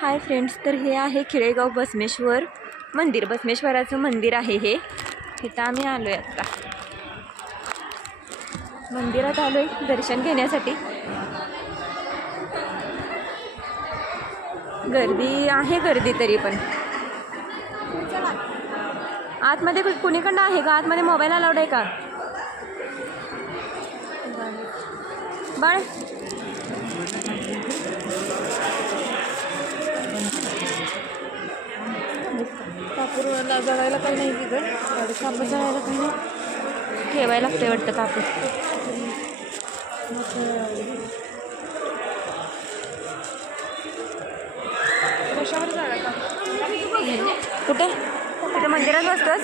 Hi friends, तर हे आहे खिळेगाव बसवेश्वर मंदिर. बसवेश्वराचं मंदिर आहे हे. इथं आम्ही आलो आहे आता. मंदिरात आलो आहे दर्शन घेण्यासाठी. गर्दी आहे, गर्दी तरी पण. आतमध्ये कुणीकडं आहे का? आतमध्ये मोबाईल अलाउड आहे का बाळ? कापूरला जगायला काही नाही तिथं. गाडी कापूर जगायला काही नाही, ठेवायला लागतंय वाटतं कापूर. कशावर जागा का? कुठे? तिथं मंदिरात बसतोस?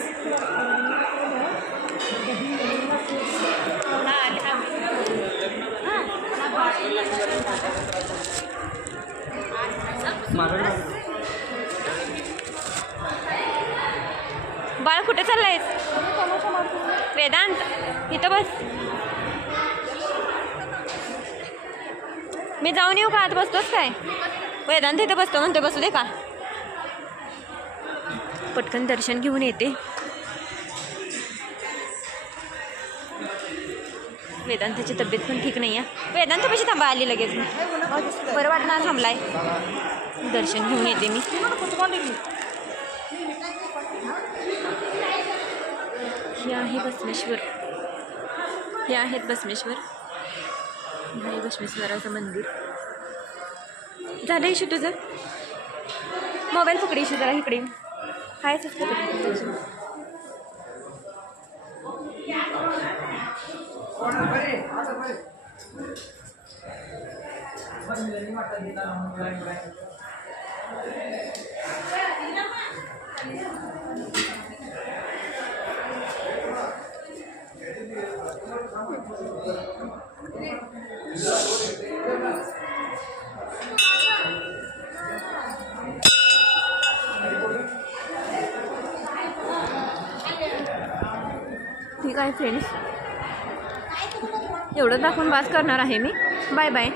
बाळ कुठे चाललायस? वेदांत इथं बस. मी जाऊन येऊ का? आत बसतोस काय? वेदांत इथं बसतो म्हणतो, बसू दे का? पटकन दर्शन घेऊन येते. वेदांताची तब्येत पण ठीक नाही आहे. वेदांत कशी थांबा आली लगेच? बरं वाटणार थांबलाय. दर्शन घेऊन येते मी. हे आहे बसवेश्वर. हे आहेत बसवेश्वर. हे आहे बसवेश्वराचं मंदिर. झालं इशू तुझं? मोबाईल पकडी इशू जरा इकडे. हाय ठीक आहे फ्रेंड्स, एवढं दाखवून वास करणार आहे मी. Bye bye.